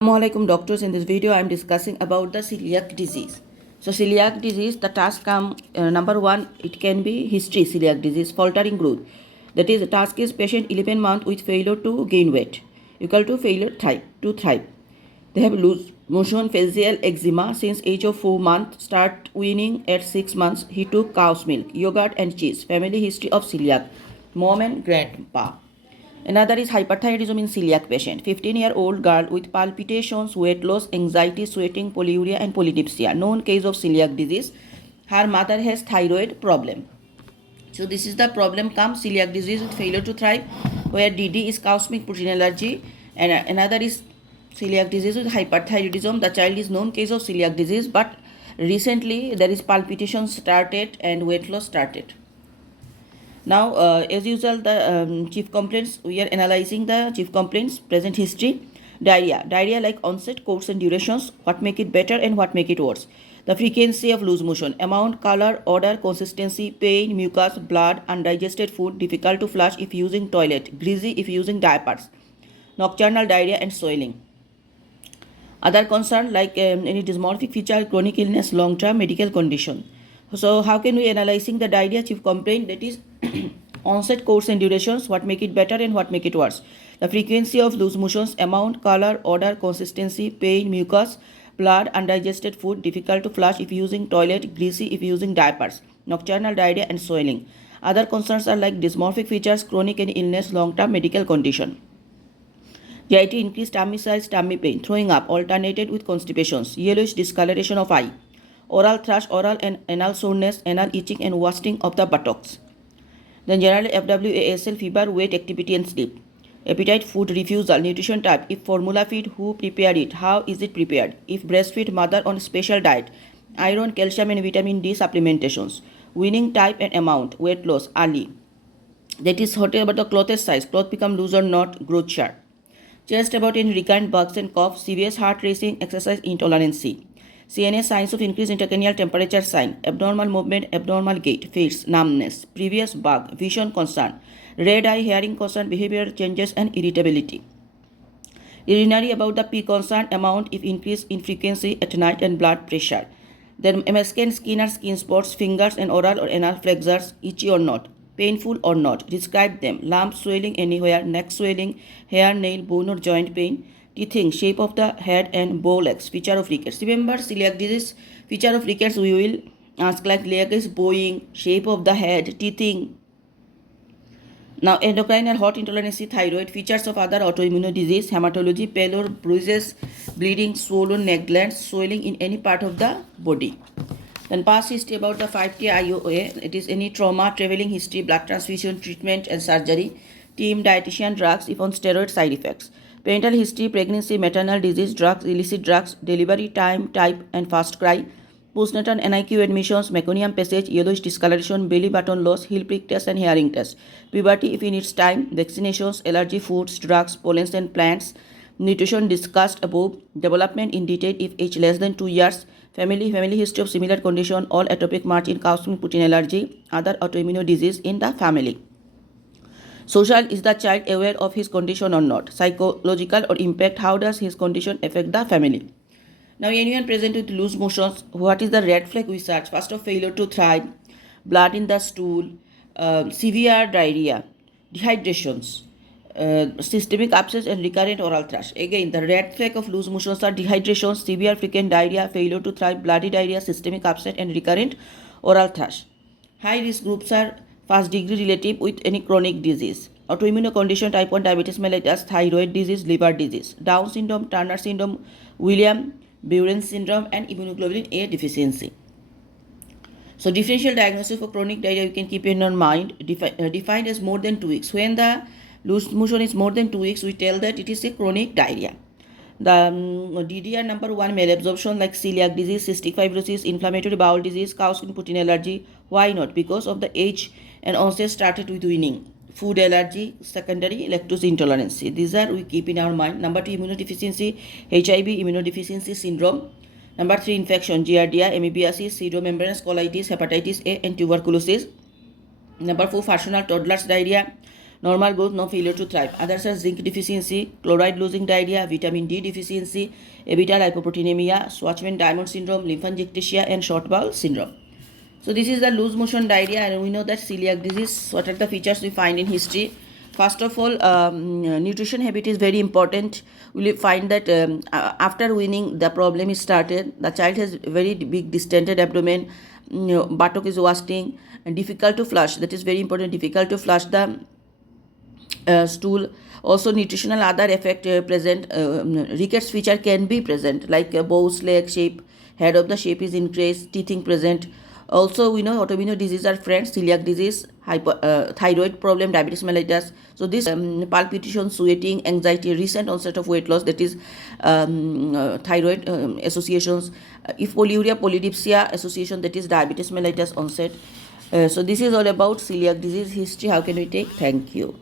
Assalamualaikum doctors. In this video I am discussing about the celiac disease. So celiac disease, the task come number one, it can be history celiac disease, faltering growth. That is, the task is patient 11 month with failure to gain weight equal to failure to thrive. They have loose motion, facial eczema since age of 4 months, start weaning at 6 months. He took cow's milk, yogurt and cheese. Family history of celiac, mom and grandpa. Another is hyperthyroidism in celiac patient. 15-year-old girl with palpitations, weight loss, anxiety, sweating, polyuria and polydipsia. Known case of celiac disease. Her mother has thyroid problem. So this is the problem comes celiac disease with failure to thrive, where DD is cosmic protein allergy, and another is celiac disease with hyperthyroidism. The child is known case of celiac disease, but recently there is palpitation started and weight loss started. Now, as usual, the chief complaints, we are analyzing the chief complaints, present history. Diarrhea like onset, course and durations, what make it better and what make it worse. The frequency of loose motion, amount, color, odor, consistency, pain, mucus, blood, undigested food, difficult to flush if using toilet, greasy if using diapers, nocturnal diarrhea and swelling. Other concern like any dysmorphic feature, chronic illness, long-term medical condition. So how can we analyzing the diarrhea chief complaint, that is onset, course and durations, what make it better and what make it worse. The frequency of loose motions, amount, color, odor, consistency, pain, mucus, blood, undigested food, difficult to flush if using toilet, greasy if using diapers, nocturnal diarrhea and swelling. Other concerns are like dysmorphic features, chronic and illness, long-term medical condition. GIT, increased tummy size, tummy pain, throwing up, alternated with constipations, yellowish discoloration of eye, oral thrush, oral and anal soreness, anal itching and wasting of the buttocks. Then generally FWASL, fever, weight, activity and sleep. Appetite, food refusal, nutrition type, if formula feed, who prepared it, how is it prepared, if breastfeed, mother on special diet, iron, calcium and vitamin D supplementations, weaning type and amount, weight loss, early. That is what about the clothes size, cloth become loose or not, growth chart. Just about in recurrent bugs and cough, serious heart racing, exercise intolerance. CNA, signs of increased intracranial temperature sign, abnormal movement, abnormal gait, fits, numbness, previous bug, vision concern, red eye, hearing concern, behavior changes and irritability. Urinary, about the pee concern, amount if increase in frequency at night and blood pressure. Then MSK and skin or skin spots, fingers and oral or anal flexures, itchy or not, painful or not. Describe them. Lump, swelling anywhere, neck swelling, hair, nail, bone or joint pain. Teething, shape of the head and bow legs, feature of rickets. Remember celiac disease, feature of rickets we will ask like leg is bowing, shape of the head, teething. Now endocrine and hot intolerance, thyroid, features of other autoimmune disease, hematology, pallor, bruises, bleeding, swollen neck glands, swelling in any part of the body. Then past history about the 5T IOA, it is any trauma, traveling history, blood transfusion, treatment and surgery, team, dietitian, drugs, if on steroid, side effects. Parental history, pregnancy, maternal disease, drugs, illicit drugs, delivery time, type and fast cry, postnatal NICU admissions, meconium passage, yellowish discoloration, belly button loss, heel prick test and hearing test, puberty if in its time, vaccinations, allergy, foods, drugs, pollens and plants, nutrition discussed above, development in detail if age less than 2 years, family history of similar condition, all atopic march in cow's milk protein allergy, other autoimmune disease in the family. Social, is the child aware of his condition or not? Psychological or impact, how does his condition affect the family? Now anyone present with loose motions, what is the red flag we search? First of failure to thrive, blood in the stool, severe diarrhea, dehydrations, systemic abscess and recurrent oral thrush. Again, the red flag of loose motions are dehydration, severe frequent diarrhea, failure to thrive, bloody diarrhea, systemic upset and recurrent oral thrush. High risk groups are first degree relative with any chronic disease, autoimmune condition, type 1 diabetes mellitus, thyroid disease, liver disease, Down syndrome, Turner syndrome, William-Buren syndrome and immunoglobulin A deficiency. So differential diagnosis for chronic diarrhea you can keep in your mind, defined as more than 2 weeks. When the loose motion is more than 2 weeks, we tell that it is a chronic diarrhea. The DDR number 1, malabsorption like celiac disease, cystic fibrosis, inflammatory bowel disease, cow's milk protein allergy. Why not? Because of the age and onset started with weaning. Food allergy, secondary lactose intolerance. These are we keep in our mind. Number 2, immunodeficiency, HIV, immunodeficiency syndrome. Number 3, infection, giardia, amoebiasis, pseudomembranous colitis, hepatitis A and tuberculosis. Number 4, functional toddlers diarrhea, normal growth, no failure to thrive. Others are zinc deficiency, chloride losing diarrhea, vitamin D deficiency, abital hypoproteinemia, Schwarzman-Diamond syndrome, lymphangiectasia, and short bowel syndrome. So this is the loose motion diarrhea, and we know that celiac disease. What are the features we find in history? First of all, nutrition habit is very important. We will find that after weaning, the problem is started. The child has very big distended abdomen, buttock is wasting, and difficult to flush. That is very important. Difficult to flush the stool. Also, nutritional other effect present. Rickets feature can be present, like bow's leg shape, head of the shape is increased, teething present. Also, we know autoimmune disease are friends: celiac disease, thyroid problem, diabetes mellitus. So this palpitation, sweating, anxiety, recent onset of weight loss, that is thyroid associations. If polyuria, polydipsia association, that is diabetes mellitus onset. So this is all about celiac disease history. How can we take? Thank you.